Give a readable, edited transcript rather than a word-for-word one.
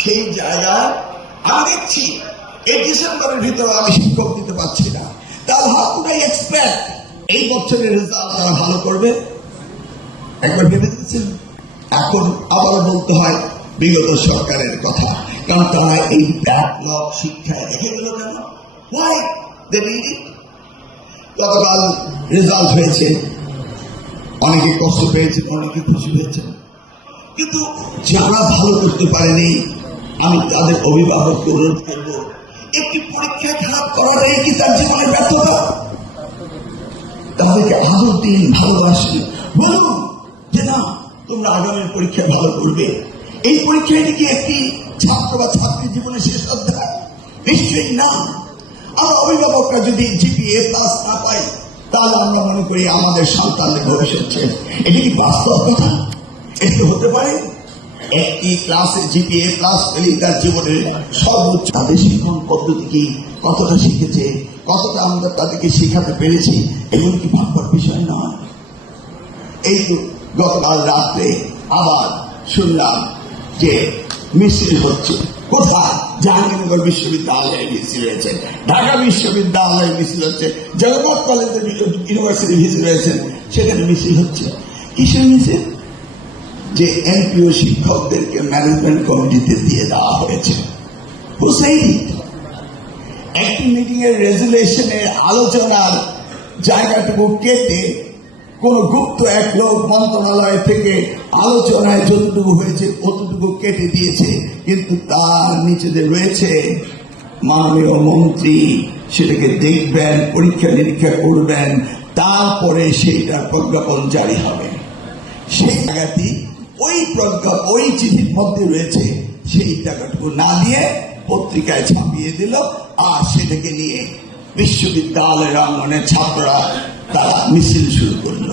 সেই জায়গায় আমি দেখছি এই ডিসেম্বরের ভিতরে আমি শিক্ষক দিতে পারছি না। তাহলে হাউ কুড আই এক্সপেক্ট এই বছরের রেজাল্ট তারা ভালো করবে? একবার ভেবে দিচ্ছেন? এখন আবার বলতে হয় বিগত সরকারের কথা, কারণ তারা এই ব্যাকলগ শিক্ষায় রেখে গেল কেন? Why they did it? গতকাল রেজাল্ট হয়েছে, অনেকে কষ্ট পেয়েছেন, অনেকে খুশি হয়েছেন, কিন্তু যারা ভালো করতে পারেনি আমি তাদের অভিভাবক অনুরোধ করব, একটি পরীক্ষা খারাপ করাটাই কি তার জীবনের ব্যর্থতা? তাদেরকে আদর দিন, ভালোবাসেন, বলুন যে না তোমরা আগামী পরীক্ষায় ভালো করবে। এই পরীক্ষাটি কি একটি ছাত্র বা ছাত্রীর জীবনের শেষ অধ্যায়? নিশ্চয়ই না। আর অভিভাবকরা যদি জিপিএ প্লাস না পাই তাহলে আমরা মনে করি আমাদের সন্তানদের ভবিষ্যৎ শেষ। এটি কি বাস্তব কথা? এটি হতে পারে? একটি ক্লাসে জিপিএ প্লাস পেলে তার জীবনের সর্বোচ্চ। তাদের শিক্ষণ পদ্ধতি কি, কতটা শিখেছে, কতটা আমরা তাদেরকে শেখাতে পেরেছি, এগুলো কি ভাববার বিষয় নয়? এই তো গতকাল রাত্রে আবার শুনলাম যে মিছিল হচ্ছে। কোথায়? জাহাঙ্গীরনগর বিশ্ববিদ্যালয়ে মিছিল হয়েছে, ঢাকা বিশ্ববিদ্যালয়ে মিছিল হচ্ছে, জগন্নাথ কলেজের ইউনিভার্সিটি মিছিল হয়েছে, সেখানে মিছিল হচ্ছে। কিসের মিছিল? যে এমপিও শিক্ষকদেরকে ম্যানেজমেন্ট কমিটিতে দিয়ে দেওয়া হয়েছে। একটি মিটিং এর রেজুলেশনের আলোচনার জায়গাটুকু কেটে কোন গুপ্ত এক লোক মন্ত্রণালয় থেকে আলোচনায় যতটুকু হয়েছে ততটুকু কেটে দিয়েছে, কিন্তু তার নিচে যে রয়েছে মাননীয় মন্ত্রী সেটাকে দেখবেন, পরীক্ষা নিরীক্ষা করবেন, তারপরে সেইটার প্রজ্ঞাপন জারি হবে। সেই জায়গাটি ওই চিঠির মধ্যে রয়েছে, সেই টাকাটুকু না দিয়ে পত্রিকায় ছাপিয়ে দিল, আর সেটাকে নিয়ে বিশ্ববিদ্যালয়ের অঙ্গনে ছাত্ররা তারা মিছিল শুরু করলো।